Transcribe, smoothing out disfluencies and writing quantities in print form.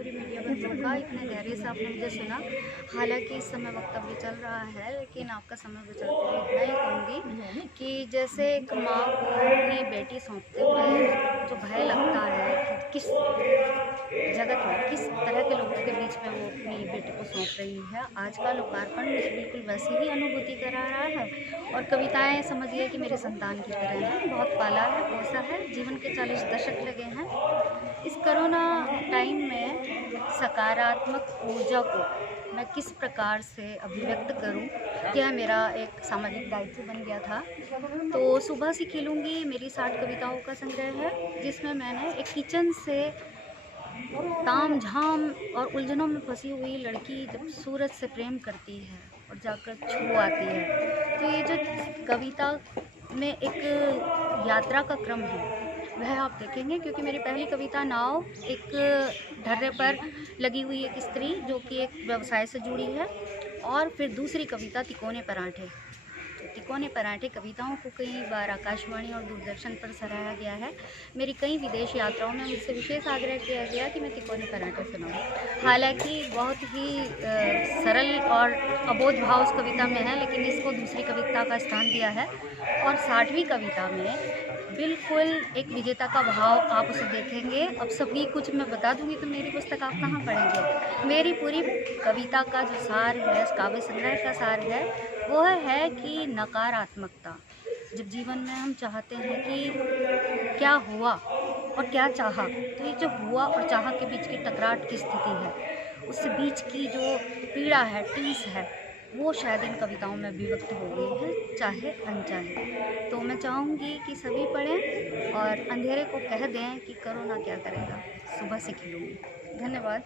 पूरी मीडिया बंधुओं का इतने धैर्य से आपने मुझे सुना। हालाँकि इस समय वक्तव्य चल रहा है, लेकिन आपका समय बचाते हुए इतना ही कहूँगी कि जैसे एक माँ को अपनी बेटी सौंपते हुए जो भय लगता है कि किस जगत में, किस तरह के लोगों के बीच में वो अपनी बेटी को सौंप रही है, आज का लोकार्पण मुझे बिल्कुल वैसी ही अनुभूति करा रहा है। और कविताएँ समझिए कि मेरे संतान की तरह हैं, बहुत पाला है, पोसा है, जीवन के 40 दशक लगे हैं। इस कोरोना टाइम में सकारात्मक ऊर्जा को मैं किस प्रकार से अभिव्यक्त करूं, यह मेरा एक सामाजिक दायित्व बन गया था। तो सुबह से खिलूंगी मेरी 60 कविताओं का संग्रह है, जिसमें मैंने एक किचन से ताम-झाम और उलझनों में फंसी हुई लड़की जब सूरज से प्रेम करती है और जाकर छू आती है, तो ये जो कविता में एक यात्रा का क्रम है, वह आप देखेंगे, क्योंकि मेरी पहली कविता नाव, एक ढर्रे पर लगी हुई एक स्त्री जो कि एक व्यवसाय से जुड़ी है, और फिर दूसरी कविता तिकोने पराठे। तिकोने पराठे कविताओं को कई बार आकाशवाणी और दूरदर्शन पर सराहा गया है। मेरी कई विदेश यात्राओं में मुझसे विशेष आग्रह किया गया कि मैं तिकोने पराठे सुनाऊँ। हालाँकि बहुत ही सरल और अबोध भाव उस कविता में है, लेकिन इसको दूसरी कविता का स्थान दिया है। और 60वीं कविता में बिल्कुल एक विजेता का भाव आप उसे देखेंगे। अब सभी कुछ मैं बता दूँगी तो मेरी पुस्तक आप कहाँ पढ़ेंगे। मेरी पूरी कविता का जो सार है, काव्य संग्रह का सार है, वो है कि नकारात्मकता। जब जीवन में हम चाहते हैं कि क्या हुआ और क्या चाहा, तो ये जो हुआ और चाहा के बीच की टकराट की स्थिति है, उस बीच की जो पीड़ा है, टीस है, वो शायद इन कविताओं में अभिव्यक्त हो गई है, चाहे अनचाहे। तो मैं चाहूँगी कि सभी पढ़ें और अंधेरे को कह दें कि कोरोना क्या करेगा, सुबह से खिलूँगी। धन्यवाद।